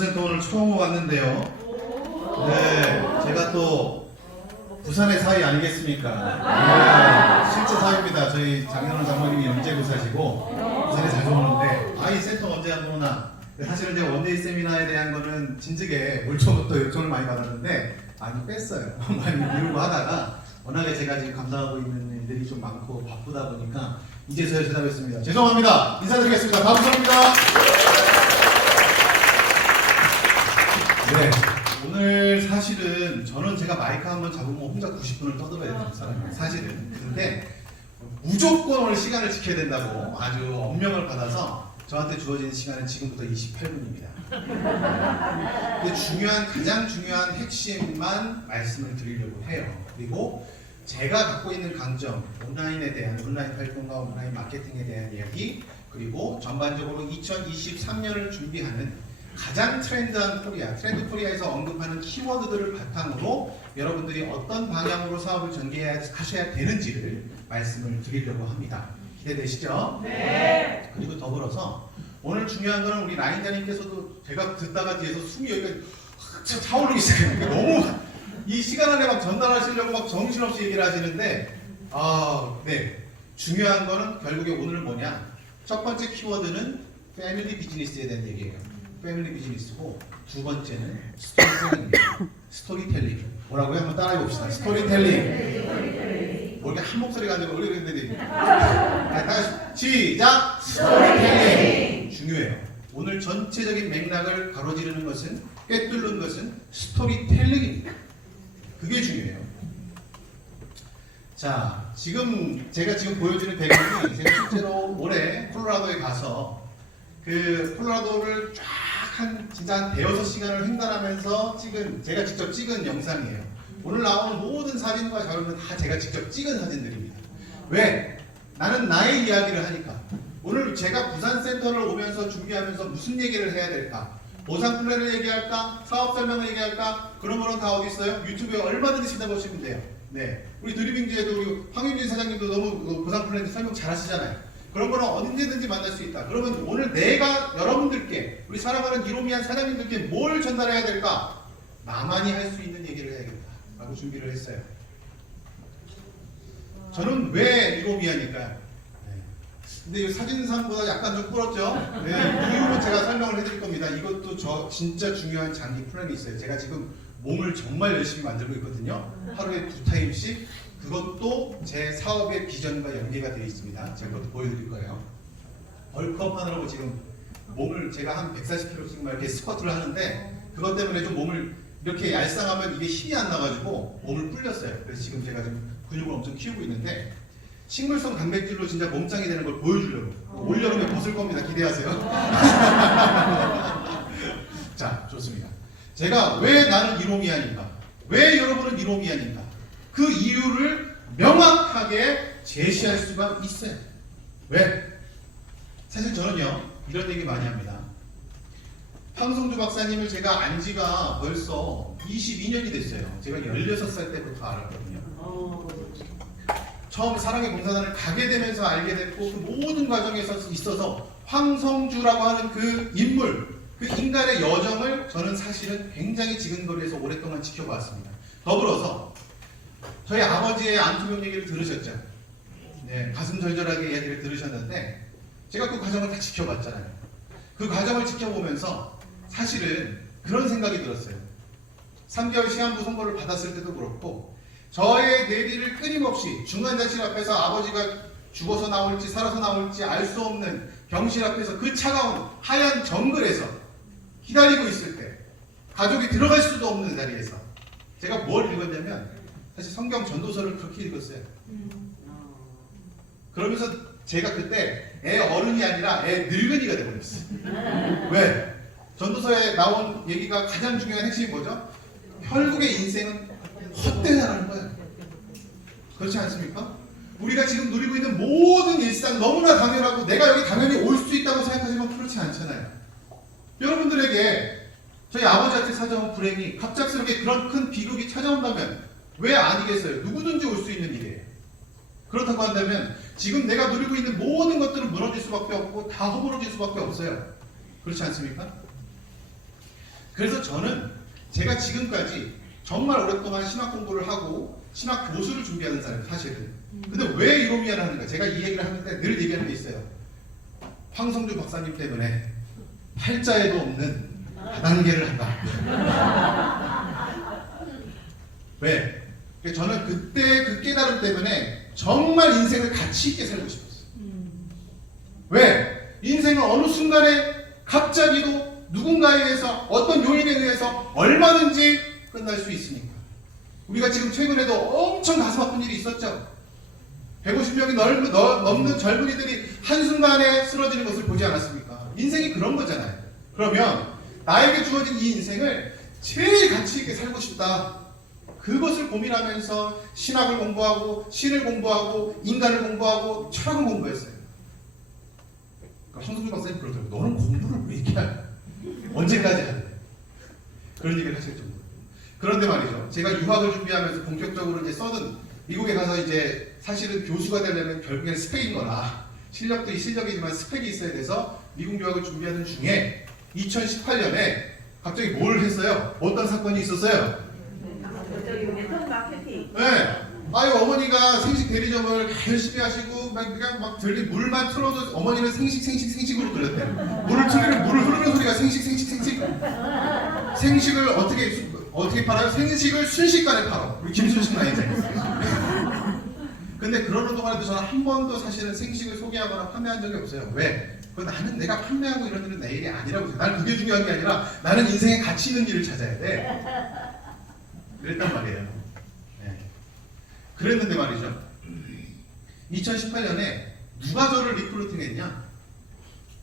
부산센터 오늘 처음 왔는데요. 네, 제가 또 부산의 사위 아니겠습니까? 네, 실제 사위입니다. 저희 장현우 장모님이 영재구 사시고 부산에 자주 오는데 아이 센터 언제 안 오나? 사실은 제가 원데이 세미나에 대한 거는 진즉에 올 초부터 요청을 많이 받았는데 많이 뺐어요. 많이 미루고 하다가 워낙에 제가 지금 감당하고 있는 일들이 좀 많고 바쁘다 보니까 이제서야 찾아뵙습니다. 죄송합니다. 인사드리겠습니다. 감사합니다. 네, 오늘 사실은 저는 제가 마이크 한번 잡으면 혼자 90분을 떠들어야 되는 사람이에요. 사실은. 근데 무조건 오늘 시간을 지켜야 된다고 아주 엄명을 받아서 저한테 주어진 시간은 지금부터 28분입니다. 근데 가장 중요한 핵심만 말씀을 드리려고 해요. 그리고 제가 갖고 있는 강점, 온라인에 대한 온라인 활동과 온라인 마케팅에 대한 이야기, 그리고 전반적으로 2023년을 준비하는 가장 트렌드한 코리아, 트렌드 코리아에서 언급하는 키워드들을 바탕으로 여러분들이 어떤 방향으로 사업을 전개하셔야 되는지를 말씀을 드리려고 합니다. 기대되시죠? 네. 그리고 더불어서 오늘 중요한 거는 우리 라인자님께서도 제가 듣다가 뒤에서 숨이 여기가 차오르기 시작해요. 너무 이 시간 안에 막 전달하시려고 막 정신없이 얘기를 하시는데 네. 중요한 거는 결국에 오늘 뭐냐? 첫 번째 키워드는 패밀리 비즈니스에 대한 얘기예요. 패밀리 비즈니스고 두 번째는 스토리텔링입니다. 스토리텔링. 뭐라고요? 한번 따라해 봅시다. 스토리텔링. 뭐 이렇게 한 목소리가 안 되고 우리 그랬는데 다시 시작. 스토리텔링. 중요해요. 오늘 전체적인 맥락을 가로지르는 것은 꿰뚫는 것은 스토리텔링입니다. 그게 중요해요. 자, 제가 지금 보여주는 배경이 제가 실제로 올해 콜로라도에 가서 그 콜로라도를 쫙 진짜 한 대여섯 시간을 횡단하면서 제가 직접 찍은 영상이에요. 오늘 나오는 모든 사진과 자료는 다 제가 직접 찍은 사진들입니다. 왜? 나는 나의 이야기를 하니까. 오늘 제가 부산센터를 오면서 준비하면서 무슨 얘기를 해야 될까? 보상 플랜을 얘기할까? 사업 설명을 얘기할까? 그런 거는 다 어디 있어요? 유튜브에 얼마든지 찾아보시면 돼요. 네, 우리 드리빙즈에도 우리 황윤진 사장님도 너무 보상 플랜 설명 잘 하시잖아요. 그런 거는 언제든지 만날 수 있다. 그러면 오늘 내가 여러분들께, 우리 사랑하는 이로미안 사장님들께 뭘 전달해야 될까? 나만이 할 수 있는 얘기를 해야겠다 라고 준비를 했어요. 저는 왜 이로미안일까요? 네. 근데 이 사진상보다 약간 좀 불었죠? 네, 이유로 제가 설명을 해드릴 겁니다. 이것도 진짜 중요한 장기 플랜이 있어요. 제가 지금 몸을 정말 열심히 만들고 있거든요. 하루에 2타임씩. 그것도 제 사업의 비전과 연계가 되어 있습니다. 제가 그것도 보여드릴 거예요. 벌크업 하느라고 지금 몸을 제가 한 140kg씩 막 이렇게 스쿼트를 하는데 그것 때문에 좀 몸을 이렇게 얄쌍하면 이게 힘이 안 나가지고 몸을 불렸어요. 그래서 지금 제가 좀 근육을 엄청 키우고 있는데 식물성 단백질로 진짜 몸짱이 되는 걸 보여주려고 올여름에 벗을 겁니다. 기대하세요. 자, 좋습니다. 제가 왜 나는 이로미안인가? 왜 여러분은 이로미안인가? 그 이유를 명확하게 제시할 수가 있어요. 왜? 사실 저는요 이런 얘기 많이 합니다. 황성주 박사님을 제가 안 지가 벌써 22년이 됐어요. 제가 16살 때부터 알았거든요. 처음 사랑의 봉사단을 가게 되면서 알게 됐고 그 모든 과정에서 있어서 황성주라고 하는 그 인물, 그 인간의 여정을 저는 사실은 굉장히 지근거리에서 오랫동안 지켜봤습니다. 더불어서 저희 아버지의 안투병 얘기를 들으셨죠? 네, 가슴 절절하게 이야기를 들으셨는데 제가 그 과정을 다 지켜봤잖아요. 그 과정을 지켜보면서 사실은 그런 생각이 들었어요. 3개월 시한부 선고를 받았을 때도 그렇고 저의 내리를 끊임없이 중환자실 앞에서 아버지가 죽어서 나올지 살아서 나올지 알 수 없는 병실 앞에서 그 차가운 하얀 정글에서 기다리고 있을 때 가족이 들어갈 수도 없는 자리에서 제가 뭘 읽었냐면 사실 성경 전도서를 그렇게 읽었어요. 그러면서 제가 그때 애 어른이 아니라 애 늙은이가 되어버렸어요. 왜? 전도서에 나온 얘기가 가장 중요한 핵심이 뭐죠? 결국에 인생은 헛되다라는 거예요. 그렇지 않습니까? 우리가 지금 누리고 있는 모든 일상 너무나 당연하고 내가 여기 당연히 올 수 있다고 생각하지만 그렇지 않잖아요. 여러분들에게 저희 아버지한테 찾아온 불행이 갑작스럽게 그런 큰 비극이 찾아온다면 왜 아니겠어요? 누구든지 올 수 있는 일이에요. 그렇다고 한다면 지금 내가 누리고 있는 모든 것들은 무너질 수밖에 없고 다 허물어질 수밖에 없어요. 그렇지 않습니까? 그래서 저는 제가 지금까지 정말 오랫동안 신학 공부를 하고 신학 교수를 준비하는 사람이에요, 사실은. 근데 왜 이로미아를 하는가? 제가 이 얘기를 하는데 늘 얘기하는 게 있어요. 황성주 박사님 때문에 팔자에도 없는 다단계를 한다. 왜? 저는 그때 그 깨달음 때문에 정말 인생을 가치 있게 살고 싶었어요. 왜? 인생은 어느 순간에 갑자기도 누군가에 의해서 어떤 요인에 의해서 얼마든지 끝날 수 있으니까. 우리가 지금 최근에도 엄청 가슴 아픈 일이 있었죠. 150명이 넘는 젊은이들이 한순간에 쓰러지는 것을 보지 않았습니까? 인생이 그런 거잖아요. 그러면 나에게 주어진 이 인생을 제일 가치 있게 살고 싶다. 그것을 고민하면서 신학을 공부하고 신을 공부하고 인간을 공부하고 철학을 공부했어요. 그러니까 황성주 박사님 그러더라고요. 너는 공부를 왜 이렇게 할래? 언제까지 할래? 그런 얘기를 하실 정도로. 그런데 말이죠. 제가 유학을 준비하면서 본격적으로 이제 써든 미국에 가서 이제 사실은 교수가 되려면 결국엔 스펙인 거라 실력도 실력이지만 스펙이 있어야 돼서 미국 유학을 준비하는 중에 2018년에 갑자기 뭘 했어요? 어떤 사건이 있었어요? 네트워크 마케팅. 네. 아유 어머니가 생식 대리점을 열심히 하시고 막 들리 물만 틀어도 어머니는 생식으로 들렸대요. 물을 틀리면 물을 흐르는 소리가 생식. 생식을 어떻게 팔아요? 생식을 순식간에 팔아. 우리 김순식 나이제. 근데 그러는 동안에도 저는 한 번도 사실은 생식을 소개하거나 판매한 적이 없어요. 왜? 나는 내가 판매하고 이런 일은 내 일이 아니라고 생각해. 나는 그게 중요한 게 아니라 나는 인생에 가치 있는 일을 찾아야 돼. 그랬단 말이에요. 네. 그랬는데 말이죠. 2018년에 누가 저를 리크루팅했냐?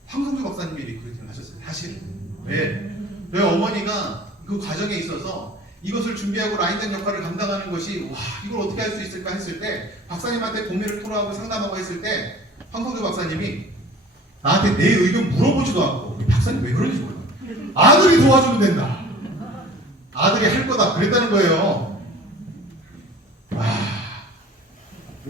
황성주 박사님이 리크루팅을 하셨어요. 사실. 왜? 어머니가 그 과정에 있어서 이것을 준비하고 라인장 역할을 감당하는 것이 와 이걸 어떻게 할 수 있을까 했을 때 박사님한테 고민을 토로하고 상담하고 했을 때 황성주 박사님이 나한테 내 의견 물어보지도 않고 박사님 왜 그런지 몰라. 아들이 도와주면 된다. 아들이 할 거다 그랬다는 거예요. 와,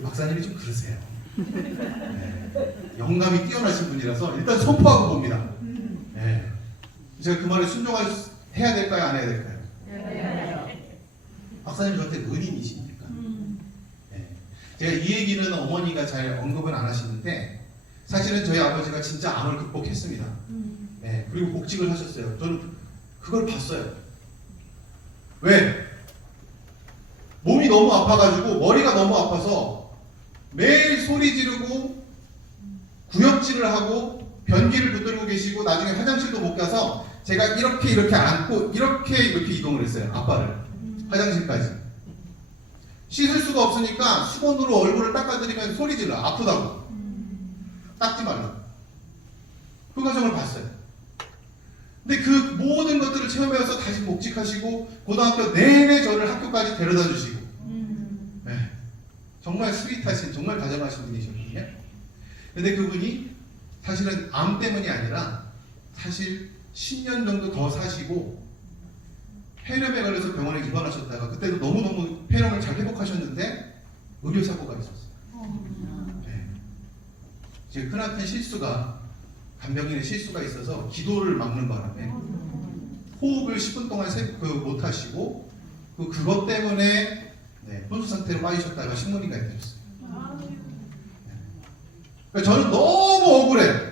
박사님이 좀 그러세요. 네. 영감이 뛰어나신 분이라서 일단 선포하고 봅니다. 네. 제가 그 말에 순종해야 될까요? 안 해야 될까요? 박사님 저한테 은인이십니까? 네. 제가 이 얘기는 어머니가 잘 언급은 안 하시는데 사실은 저희 아버지가 진짜 암을 극복했습니다. 네. 그리고 복직을 하셨어요. 저는 그걸 봤어요. 왜? 몸이 너무 아파가지고 머리가 너무 아파서 매일 소리 지르고 구역질을 하고 변기를 붙들고 계시고 나중에 화장실도 못 가서 제가 이렇게 안고 이렇게 이동을 했어요. 아빠를 화장실까지 씻을 수가 없으니까 수건으로 얼굴을 닦아드리면 소리 질러 아프다고 닦지 말라고 그 과정을 봤어요. 근데 그 모든 것들을 체험해서 다시 복직하시고 고등학교 내내 저를 학교까지 데려다 주시고 네. 정말 스윗하신 정말 다정하신 분이셨거든요. 근데 그분이 사실은 암 때문이 아니라 사실 10년 정도 더 사시고 폐렴에 걸려서 병원에 입원하셨다가 그때도 너무너무 폐렴을 잘 회복하셨는데 의료사고가 있었어요. 네. 지금 크나큰 실수가 간병인의 실수가 있어서 기도를 막는 바람에 호흡을 10분 동안 못 하시고 그것 때문에 혼수 상태로 빠지셨다가 식물인간이 되셨어요. 그러니까 저는 너무 억울해.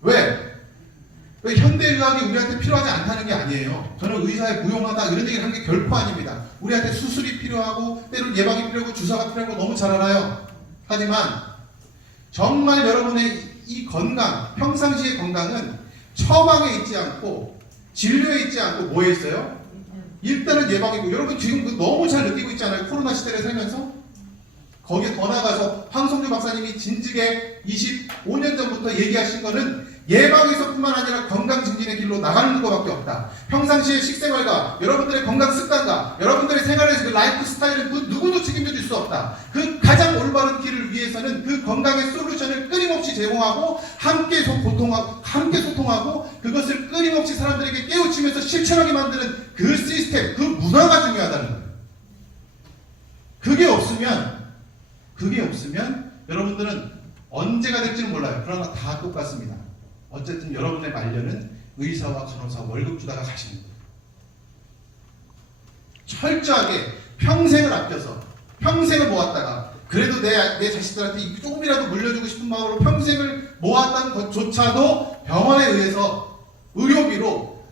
왜 현대의학이 우리한테 필요하지 않다는 게 아니에요. 저는 의사에 무용하다 이런 얘기를 한 게 결코 아닙니다. 우리한테 수술이 필요하고 때로는 예방이 필요하고 주사가 필요한 거 너무 잘 알아요. 하지만 정말 여러분의 이 건강, 평상시의 건강은 처방에 있지 않고 진료에 있지 않고 뭐에 있어요? 일단은 예방이고 여러분 지금 너무 잘 느끼고 있잖아요. 코로나 시대를 살면서 거기에 더 나가서 황성주 박사님이 진즉에 25년 전부터 얘기하신 거는 예방에서뿐만 아니라 건강 증진의 길로 나가는 것밖에 없다. 평상시의 식생활과 여러분들의 건강 습관과 여러분들의 생활에서 그 라이프 스타일은 누구도 책임져 줄 수 없다. 그 가장 올바른 길을 위해서는 그 건강의 솔루션을 끊임없이 제공하고 함께 소통하고 그것을 끊임없이 사람들에게 깨우치면서 실천하게 만드는 그 시스템, 그 문화가 중요하다는 거예요. 그게 없으면 여러분들은 언제가 될지는 몰라요. 그러나 다 똑같습니다. 어쨌든 여러분의 말년은 의사와 간호사 월급 주다가 가시는 거예요. 철저하게 평생을 아껴서 평생을 모았다가 그래도 내 자식들한테 조금이라도 물려주고 싶은 마음으로 평생을 모았다는 것조차도 병원에 의해서 의료비로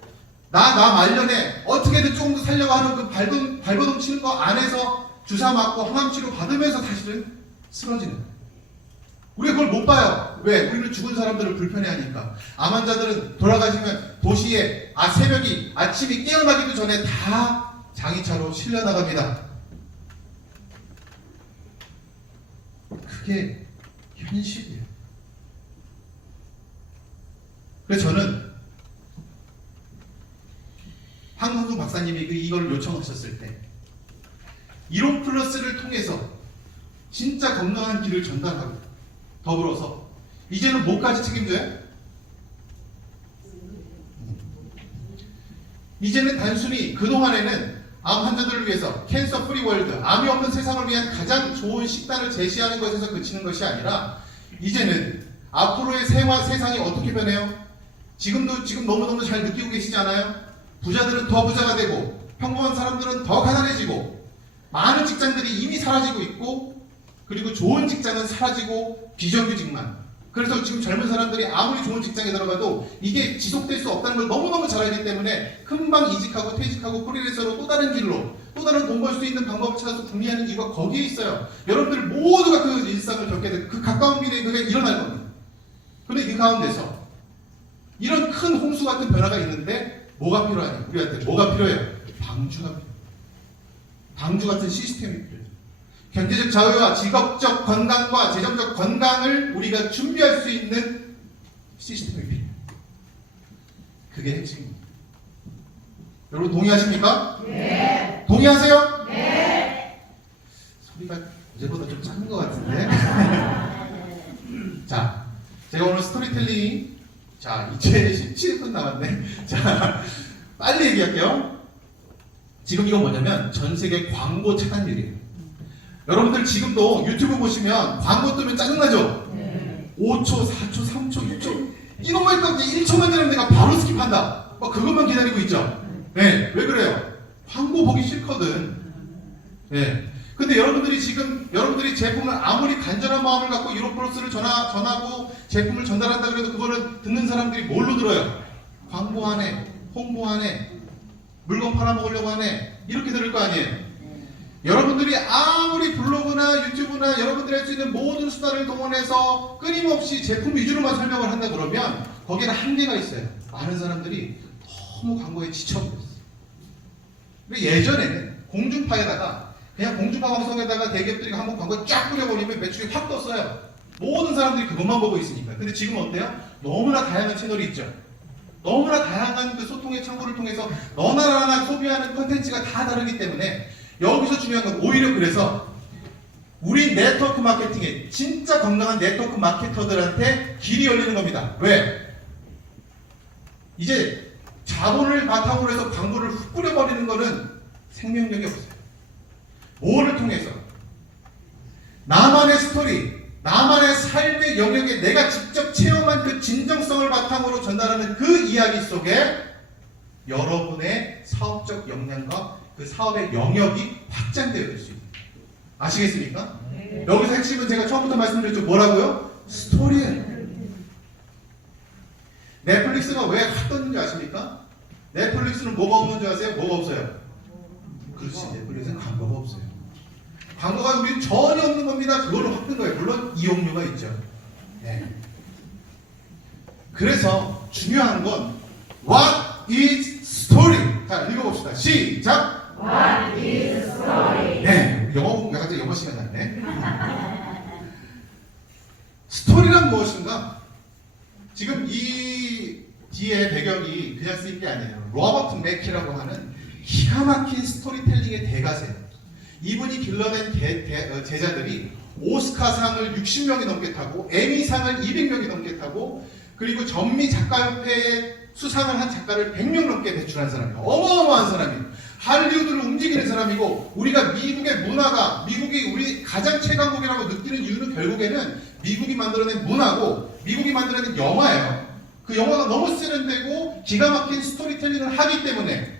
나 말년에 어떻게든 조금 더 살려고 하는 그 발버둥 치는 거 안에서 주사 맞고 항암치료 받으면서 사실은 쓰러지는 거예요. 우리가 그걸 못 봐요. 왜? 우리는 죽은 사람들을 불편해하니까. 암 환자들은 돌아가시면 도시에 새벽이 아침이 깨어나기도 전에 다 장의차로 실려나갑니다. 그게 현실이에요. 그래서 저는 황성수 박사님이 이걸 요청하셨을 때 이론 플러스를 통해서 진짜 건강한 길을 전달하고 더불어서 이제는 뭐까지 책임져요? 이제는 단순히 그동안에는 암 환자들을 위해서 캔서 프리 월드, 암이 없는 세상을 위한 가장 좋은 식단을 제시하는 것에서 그치는 것이 아니라 이제는 앞으로의 세상이 어떻게 변해요? 지금 너무너무 잘 느끼고 계시지 않아요? 부자들은 더 부자가 되고 평범한 사람들은 더 가난해지고 많은 직장들이 이미 사라지고 있고 그리고 좋은 직장은 사라지고 비정규직만. 그래서 지금 젊은 사람들이 아무리 좋은 직장에 들어가도 이게 지속될 수 없다는 걸 너무너무 잘 알기 때문에 금방 이직하고 퇴직하고 프리랜서로 또 다른 길로 또 다른 돈 벌 수 있는 방법을 찾아서 궁리하는 이유가 거기에 있어요. 여러분들 모두가 그 일상을 겪게 될 그 가까운 미래에 그게 일어날 겁니다. 그런데 이 가운데서 이런 큰 홍수 같은 변화가 있는데 뭐가 필요하냐? 우리한테 뭐가 필요해요? 방주가 필요해요. 방주 같은 시스템이 필요해요. 경제적 자유와 직업적 건강과 재정적 건강을 우리가 준비할 수 있는 시스템이 필요해요. 그게 핵심입니다. 여러분 동의하십니까? 네. 동의하세요? 네. 소리가 어제보다 좀 작은 것 같은데. 자, 제가 오늘 스토리텔링 이제 17분 남았네. 자, 빨리 얘기할게요. 지금 이거 뭐냐면 전 세계 광고 차단율이에요. 여러분들 지금도 유튜브 보시면 광고 뜨면 짜증나죠? 네. 5초, 4초, 3초, 6초 이놈의 거 1초만 지나면 내가 바로 스킵한다. 그것만 기다리고 있죠? 네. 왜 그래요? 광고 보기 싫거든. 네. 근데 여러분들이 제품을 아무리 간절한 마음을 갖고 이론 플러스를 전하고 제품을 전달한다 그래도 그거를 듣는 사람들이 뭘로 들어요? 광고 하네, 홍보 하네, 물건 팔아먹으려고 하네, 이렇게 들을 거 아니에요? 여러분들이 아무리 블로그나 유튜브나 여러분들이 할 수 있는 모든 수단을 동원해서 끊임없이 제품 위주로만 설명을 한다 그러면 거기에는 한계가 있어요. 많은 사람들이 너무 광고에 지쳐버렸어요. 예전에는 공중파에다가 그냥 공중파 방송에다가 대기업들이 한번 광고 쫙 뿌려버리면 매출이 확 떴어요. 모든 사람들이 그것만 보고 있으니까. 근데 지금 어때요? 너무나 다양한 채널이 있죠. 너무나 다양한 그 소통의 창구를 통해서 너나 나나 소비하는 콘텐츠가 다 다르기 때문에 여기서 중요한 건 오히려 그래서 우리 네트워크 마케팅에 진짜 건강한 네트워크 마케터들한테 길이 열리는 겁니다. 왜? 이제 자본을 바탕으로 해서 광고를 훅 뿌려버리는 거는 생명력이 없어요. 뭐를 통해서? 나만의 스토리, 나만의 삶의 영역에 내가 직접 체험한 그 진정성을 바탕으로 전달하는 그 이야기 속에 여러분의 사업적 역량과 그 사업의 영역이 확장되어 있을 수 있습니다. 아시겠습니까? 네. 여기서 핵심은 제가 처음부터 말씀드렸죠. 뭐라고요? 스토리예요. 넷플릭스가 왜 핫떴는지 아십니까? 넷플릭스는 뭐가 없는 줄 아세요? 뭐가 없어요? 그렇지, 넷플릭스는 광고가 없어요. 광고가 우리 전혀 없는 겁니다. 그걸로 확 뜬 거예요. 물론 이용료가 있죠. 네. 그래서 중요한 건 What is story? 자, 읽어봅시다. 시작! What is story? 네, 영어 공부 갑자기 영어 시간 났네. 스토리란 무엇인가? 지금 이 뒤에 배경이 그냥 쓰인 게 아니에요. 로버트 맥키라고 하는 기가 막힌 스토리텔링의 대가세요. 이분이 길러낸 제자들이 오스카상을 60명이 넘게 타고 에미상을 200명이 넘게 타고 그리고 전미 작가협회에 수상을 한 작가를 100명 넘게 배출한 사람이에요. 어마어마한 사람이에요. 할리우드를 움직이는 사람이고 우리가 미국의 문화가 미국이 우리 가장 최강국이라고 느끼는 이유는 결국에는 미국이 만들어낸 문화고 미국이 만들어낸 영화예요. 그 영화가 너무 세련되고 기가 막힌 스토리텔링을 하기 때문에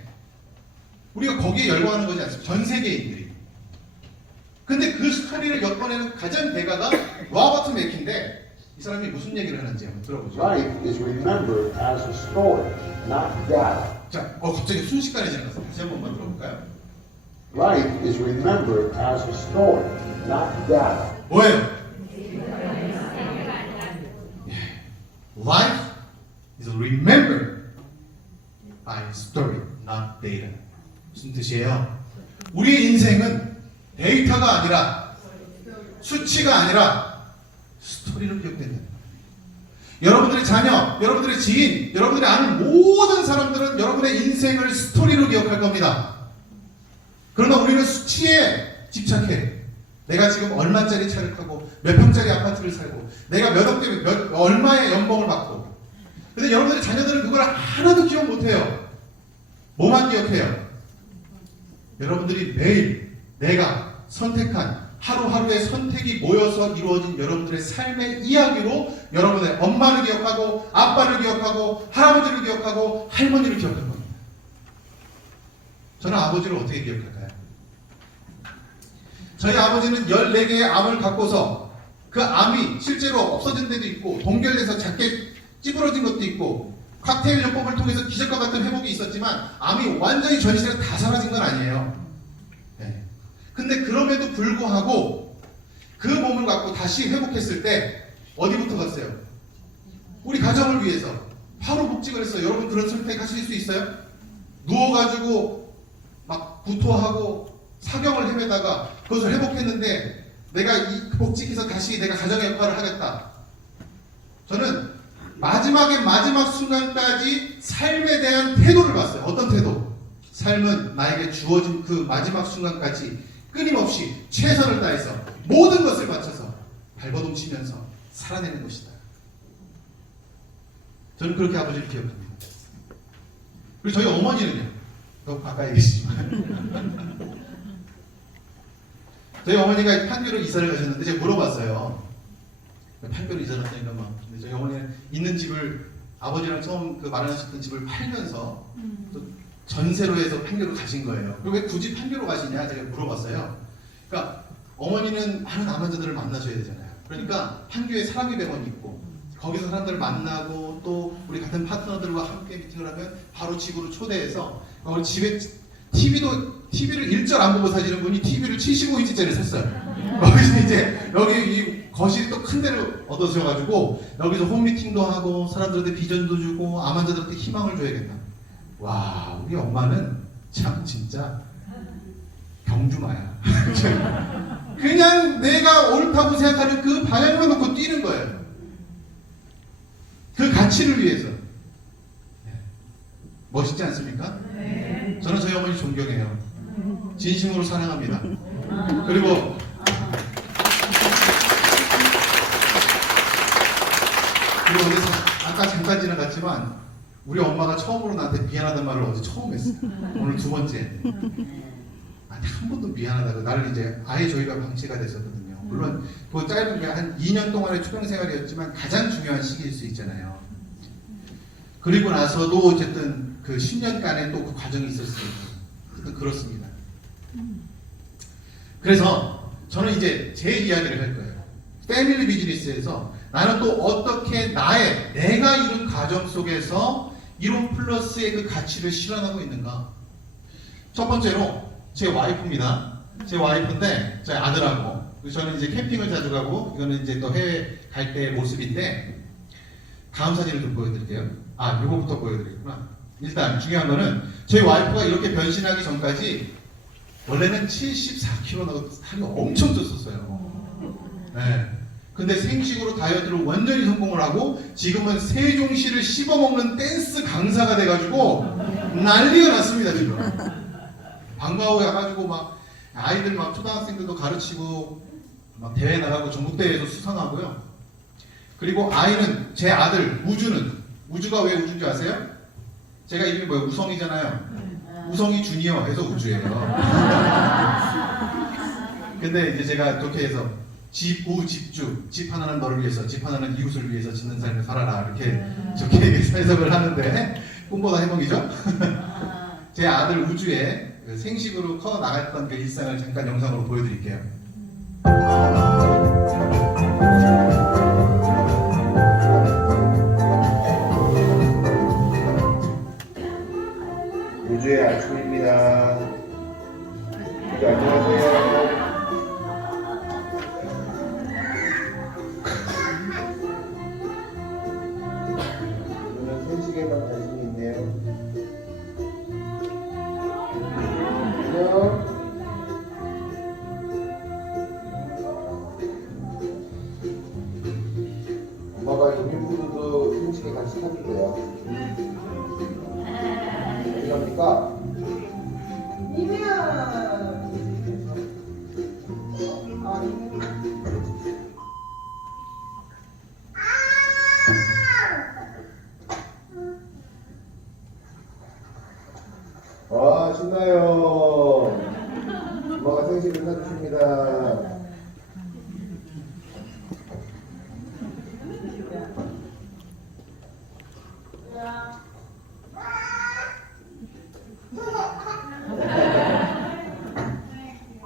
우리가 거기에 열광하는 거지 않습니까? 전 세계인들이. 근데 그 스토리를 엮어내는 가장 대가가 로버트 맥키인데 이 사람이 무슨 얘기를 하는지 한번 들어보죠. Life is remembered as a story, not data. 자, 갑자기 순식간에 지나가서 다시 한 번만 들어볼까요? Life is remembered as a story, not data. 뭐예요? Life is remembered by story, not data. 무슨 뜻이에요? 우리의 인생은 데이터가 아니라 수치가 아니라 스토리로 기억된다. 여러분들의 자녀, 여러분들의 지인, 여러분들이 아는 모든 사람들은 여러분의 인생을 스토리로 기억할 겁니다. 그러나 우리는 수치에 집착해. 내가 지금 얼마짜리 차를 타고 몇 평짜리 아파트를 살고 내가 몇 억 대면 얼마의 연봉을 받고. 근데 여러분들의 자녀들은 그걸 하나도 기억 못해요. 뭐만 기억해요? 여러분들이 매일 내가 선택한 하루하루의 선택이 모여서 이루어진 여러분들의 삶의 이야기로 여러분의 엄마를 기억하고 아빠를 기억하고 할아버지를 기억하고 할머니를 기억할 겁니다. 저는 아버지를 어떻게 기억할까요? 저희 아버지는 14개의 암을 갖고서 그 암이 실제로 없어진 데도 있고 동결돼서 작게 찌부러진 것도 있고 칵테일 요법을 통해서 기적과 같은 회복이 있었지만 암이 완전히 전신에 다 사라진 건 아니에요. 네. 근데 그럼에도 불구하고 그 몸을 갖고 다시 회복했을 때 어디부터 갔어요? 우리 가정을 위해서 바로 복직을 했어요. 여러분 그런 선택하실 수 있어요? 누워가지고 막 구토하고 사경을 헤매다가 그것을 회복했는데 내가 이 복직해서 다시 내가 가정의 역할을 하겠다. 저는 마지막의 마지막 순간까지 삶에 대한 태도를 봤어요. 어떤 태도? 삶은 나에게 주어진 그 마지막 순간까지 끊임없이 최선을 다해서 모든 것을 바쳐서 발버둥 치면서 살아내는 것이다. 저는 그렇게 아버지를 기억합니다. 그리고 저희 어머니는요. 더 가까이 계시지만 저희 어머니가 판교로 이사를 가셨는데 제가 물어봤어요. 판교로 이사 갔다니까 막. 근데 저희 어머니는 있는 집을 아버지랑 처음 그 마련하셨던 집을 팔면서 또 전세로 해서 판교로 가신 거예요. 그리고 왜 굳이 판교로 가시냐 제가 물어봤어요. 그러니까 어머니는 많은 암환자들을 만나셔야 되잖아요. 그러니까 판교에 사랑의 병원이 있고 거기서 사람들을 만나고 또 우리 같은 파트너들과 함께 미팅을 하면 바로 집으로 초대해서 우리 집에 TV를 일절 안 보고 사시는 분이 TV를 75인치짜리 샀어요. 거기서 이제 여기 이 거실이 또 큰 데를 얻으셔가지고 여기서 홈미팅도 하고 사람들한테 비전도 주고 암 환자들한테 희망을 줘야겠다. 와, 우리 엄마는 참 진짜 경주마야. 그냥 내가 옳다고 생각하는 그 방향만 놓고 뛰는 거예요. 그 가치를 위해서. 멋있지 않습니까? 저는 저희 어머니 존경해요. 진심으로 사랑합니다. 그리고 근데 아까 잠깐 지나갔지만 우리 엄마가 처음으로 나한테 미안하다는 말을 어제 처음 했어요. 오늘 두 번째. 아니 한 번도 미안하다고. 나를 이제 아예 저희가 방치가 됐었거든요. 물론 그 짧은 게 한 2년 동안의 초등 생활이었지만 가장 중요한 시기일 수 있잖아요. 그리고 나서도 어쨌든 그 10년간의 또 그 과정이 있었어요. 어쨌든 그렇습니다. 그래서 저는 이제 제 이야기를 할 거예요. 패밀리 비즈니스에서 나는 또 어떻게 내가 이룬 과정 속에서 이론 플러스의 그 가치를 실현하고 있는가. 첫 번째로 제 와이프입니다. 제 와이프인데 저희 아들하고 저는 이제 캠핑을 자주 가고 이거는 이제 또 해외 갈 때의 모습인데 다음 사진을 좀 보여드릴게요. 아, 요거부터 보여드리구나. 일단 중요한 거는 저희 와이프가 이렇게 변신하기 전까지 원래는 74kg 나고 살이 엄청 쪘었어요. 네. 근데 생식으로 다이어트를 완전히 성공을 하고 지금은 세종시를 씹어먹는 댄스 강사가 돼가지고 난리가 났습니다 지금. 방과후에 가가지고 막 아이들 막 초등학생들도 가르치고 막 대회 나가고 전국대회에서 수상하고요. 그리고 아이는 제 아들 우주가 왜 우주인지 아세요? 제가 이름이 뭐예요? 우성이잖아요. 우성이 주니어 해서 우주예요. 근데 이제 제가 그렇게 해서 집, 우, 집주, 집 하나는 너를 위해서, 집 하나는 이웃을 위해서 짓는 삶을 살아라 이렇게 좋게 해석을 하는데 꿈보다 해몽이죠. 제 아들 우주의 그 생식으로 커 나갔던 그 일상을 잠깐 영상으로 보여드릴게요. 우주의 아침입니다. 우주 안녕하세요. 오늘 생식에만 관심이 있네요. 안녕. 엄마가 동료분들도 생식에 같이 사줄래요. 그러니까 와 신나요. 엄마가 생식을 사주십니다.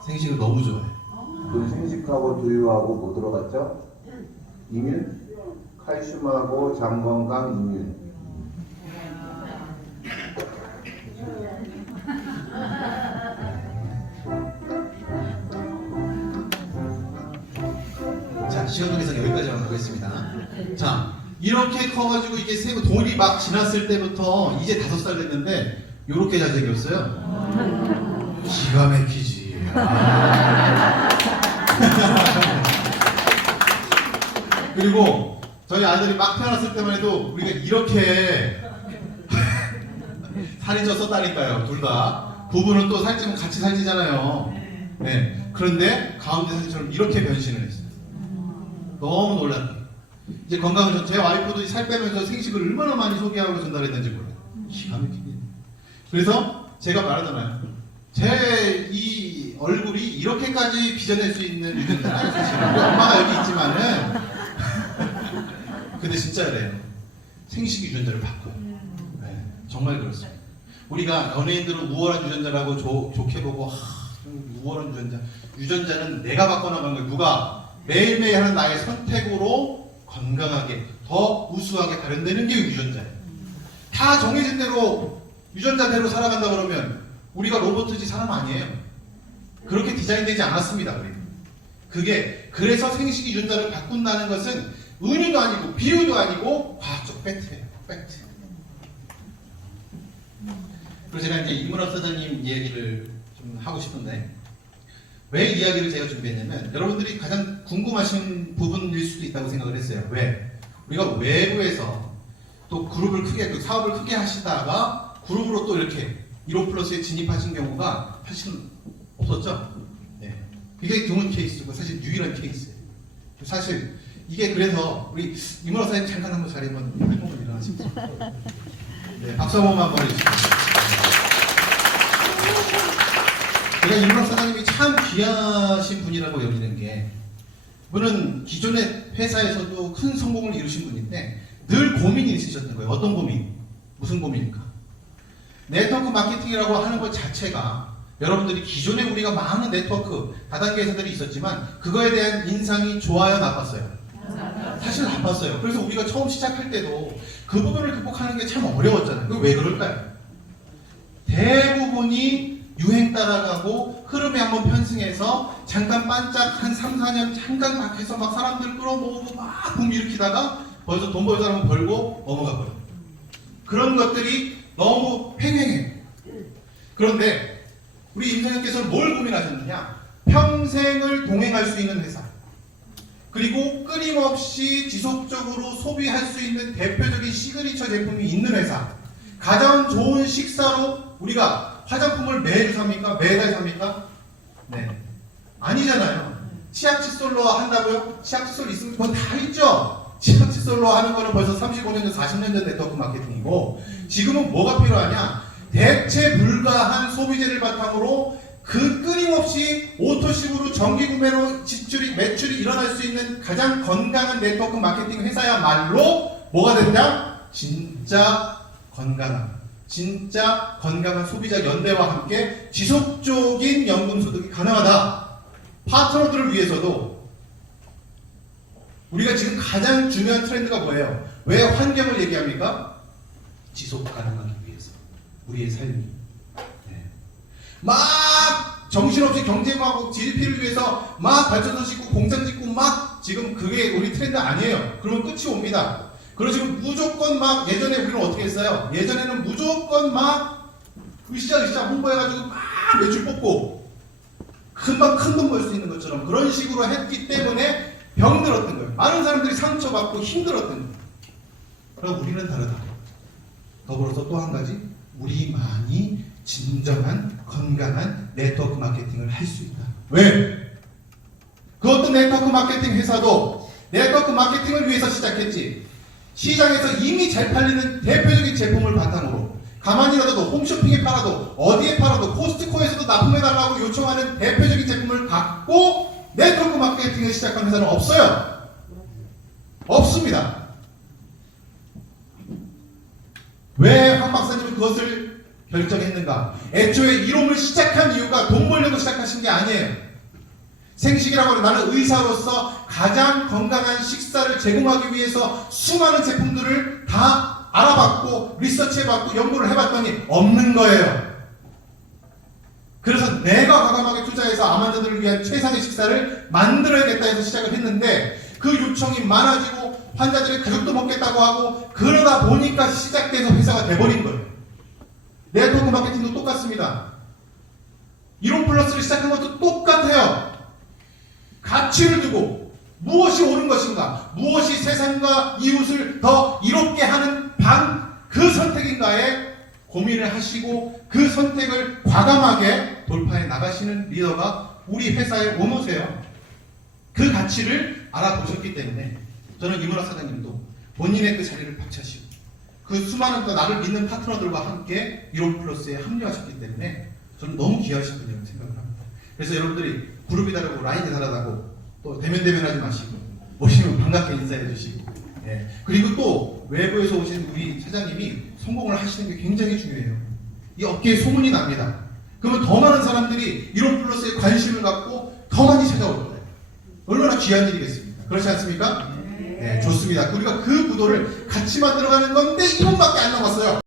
생식을 너무 좋아해. 그 생식하고 두유하고 뭐 들어갔죠? 이뮨? 칼슘하고 장 건강 이뮨. 자, 시간 동에서 여기까지만 보겠습니다. 자, 이렇게 커가지고 이게 세고 돌이 막 지났을 때부터 이제 5살 됐는데 요렇게 잘생겼어요. 기가 막히지. 그리고 저희 아들이 막 태어났을 때만 해도 우리가 이렇게 살이 쪘었다니까요. 둘 다. 부부는 또 살찌면 같이 살찌잖아요. 네. 그런데 가운데 사진처럼 이렇게 변신을 했어요. 너무 놀랐어요. 이제 건강을 제 와이프도 살 빼면서 생식을 얼마나 많이 소개하고 전달했는지 몰라요. 기가 막히게. 그래서 제가 말하잖아요. 제 이 얼굴이 이렇게까지 빚어낼 수 있는 유전자는 사실 우리 엄마가 여기 있지만은 근데 진짜 그래요. 생식 유전자를 바꿔요. 네, 정말 그렇습니다. 우리가 연예인들은 우월한 유전자라고 좋게 보고 좀 우월한 유전자는 내가 바꿔나가는 거예요. 누가 매일매일 하는 나의 선택으로 건강하게 더 우수하게 발현되는 게 유전자예요. 다 정해진 대로 유전자대로 살아간다 그러면 우리가 로봇이지 사람 아니에요. 그렇게 디자인되지 않았습니다. 우리는. 그게 그래서 생식 유전자를 바꾼다는 것은 은유도 아니고 비유도 아니고 과학적 팩트예요. 팩트. 그리고 제가 이제 이문학 사장님 얘기를 좀 하고 싶은데 왜 이야기를 제가 준비했냐면 여러분들이 가장 궁금하신 부분일 수도 있다고 생각을 했어요. 왜? 우리가 외부에서 또 그룹을 크게 그 사업을 크게 하시다가 그룹으로 또 이렇게 15플러스에 진입하신 경우가 사실은 없었죠. 네. 굉장히 드문 케이스고 사실 유일한 케이스예요. 사실 이게 그래서 우리 이문학 사장님 잠깐 한번 자리 한번 한번 일어나시죠. 네, 박수 한 번만 보내주시죠. 제가 이문학 사장님이 참 귀하신 분이라고 여기는 게 그분은 기존의 회사에서도 큰 성공을 이루신 분인데 늘 고민이 있으셨던 거예요. 어떤 고민? 무슨 고민일까? 네트워크 마케팅이라고 하는 것 자체가 여러분들이 기존에 우리가 많은 네트워크 다단계 회사들이 있었지만 그거에 대한 인상이 좋아요, 나빴어요? 사실 나빴어요. 그래서 우리가 처음 시작할 때도 그 부분을 극복하는 게 참 어려웠잖아요. 그게 왜 그럴까요? 대부분이 유행 따라가고 흐름에 한번 편승해서 잠깐 반짝 한 3, 4년 잠깐 막 해서 막 사람들 끌어모으고 막 붐 일으키다가 벌써 돈 벌 사람은 벌고 넘어가 버려요. 그런 것들이 너무 횡행해. 그런데 우리 임사장께서는 뭘 고민하셨느냐? 평생을 동행할 수 있는 회사, 그리고 끊임없이 지속적으로 소비할 수 있는 대표적인 시그니처 제품이 있는 회사, 가장 좋은 식사로 우리가 화장품을 매주 삽니까? 매달 삽니까? 네. 아니잖아요. 치약 칫솔로 한다고요? 치약 칫솔 있으면 그건 다 있죠? 치약 칫솔로 하는 거는 벌써 35년 전, 40년 전 네트워크 마케팅이고 지금은 뭐가 필요하냐? 대체 불가한 소비재를 바탕으로 그 끊임없이 오토십으로 정기 구매로 지출이 매출이 일어날 수 있는 가장 건강한 네트워크 마케팅 회사야말로 뭐가 된다? 진짜 건강한 소비자 연대와 함께 지속적인 연금 소득이 가능하다. 파트너들을 위해서도 우리가 지금 가장 중요한 트렌드가 뭐예요? 왜 환경을 얘기합니까? 지속 가능하기 위해서 우리의 삶이 막 정신없이 경제하고 GDP를 위해서 막 발전소 짓고 공장 짓고 막 지금 그게 우리 트렌드 아니에요. 그러면 끝이 옵니다. 그리고 지금 무조건 막 예전에 우리는 어떻게 했어요? 예전에는 무조건 막 으쌰으쌰 홍보해가지고 막 매출 뽑고 금방 큰 돈 벌 수 있는 것처럼 그런 식으로 했기 때문에 병들었던 거예요. 많은 사람들이 상처받고 힘들었던 거예요. 그럼 우리는 다르다. 더불어서 또 한 가지 우리만이 진정한 건강한 네트워크 마케팅을 할 수 있다. 왜? 그 어떤 네트워크 마케팅 회사도 네트워크 마케팅을 위해서 시작했지. 시장에서 이미 잘 팔리는 대표적인 제품을 바탕으로 가만히 놔둬도 홈쇼핑에 팔아도 어디에 팔아도 코스트코에서도 납품해달라고 요청하는 대표적인 제품을 갖고 네트워크 마케팅을 시작한 회사는 없어요. 없습니다. 왜 황 박사님은 그것을 결정했는가? 애초에 이론을 시작한 이유가 돈 벌려고 시작하신 게 아니에요. 생식이라고 하는 나는 의사로서 가장 건강한 식사를 제공하기 위해서 수많은 제품들을 다 알아봤고 리서치해봤고 연구를 해봤더니 없는 거예요. 그래서 내가 과감하게 투자해서 암 환자들을 위한 최상의 식사를 만들어야겠다 해서 시작을 했는데 그 요청이 많아지고 환자들의 가족도 먹겠다고 하고 그러다 보니까 시작돼서 회사가 돼버린 거예요. 네트워크 마케팅도 똑같습니다. 이론 플러스를 시작한 것도 똑같아요. 가치를 두고 무엇이 옳은 것인가, 무엇이 세상과 이웃을 더 이롭게 하는 그 선택인가에 고민을 하시고 그 선택을 과감하게 돌파해 나가시는 리더가 우리 회사의 오너세요. 그 가치를 알아보셨기 때문에 저는 이문학 사장님도 본인의 그 자리를 박차시고 그 수많은 나를 믿는 파트너들과 함께 이론 플러스에 합류하셨기 때문에 저는 너무 귀하신 분이라고 생각을 합니다. 그래서 여러분들이 그룹이 다르고 라인이 다르다고 또 대면하지 마시고 오시면 반갑게 인사해 주시고 그리고 또 외부에서 오신 우리 사장님이 성공을 하시는 게 굉장히 중요해요. 이 업계에 소문이 납니다. 그러면 더 많은 사람들이 이론 플러스에 관심을 갖고 더 많이 찾아올 거예요. 얼마나 귀한 일이겠습니까? 그렇지 않습니까? 네, 좋습니다. 우리가 그 구도를 같이 만들어가는 건데 1분밖에 안 남았어요.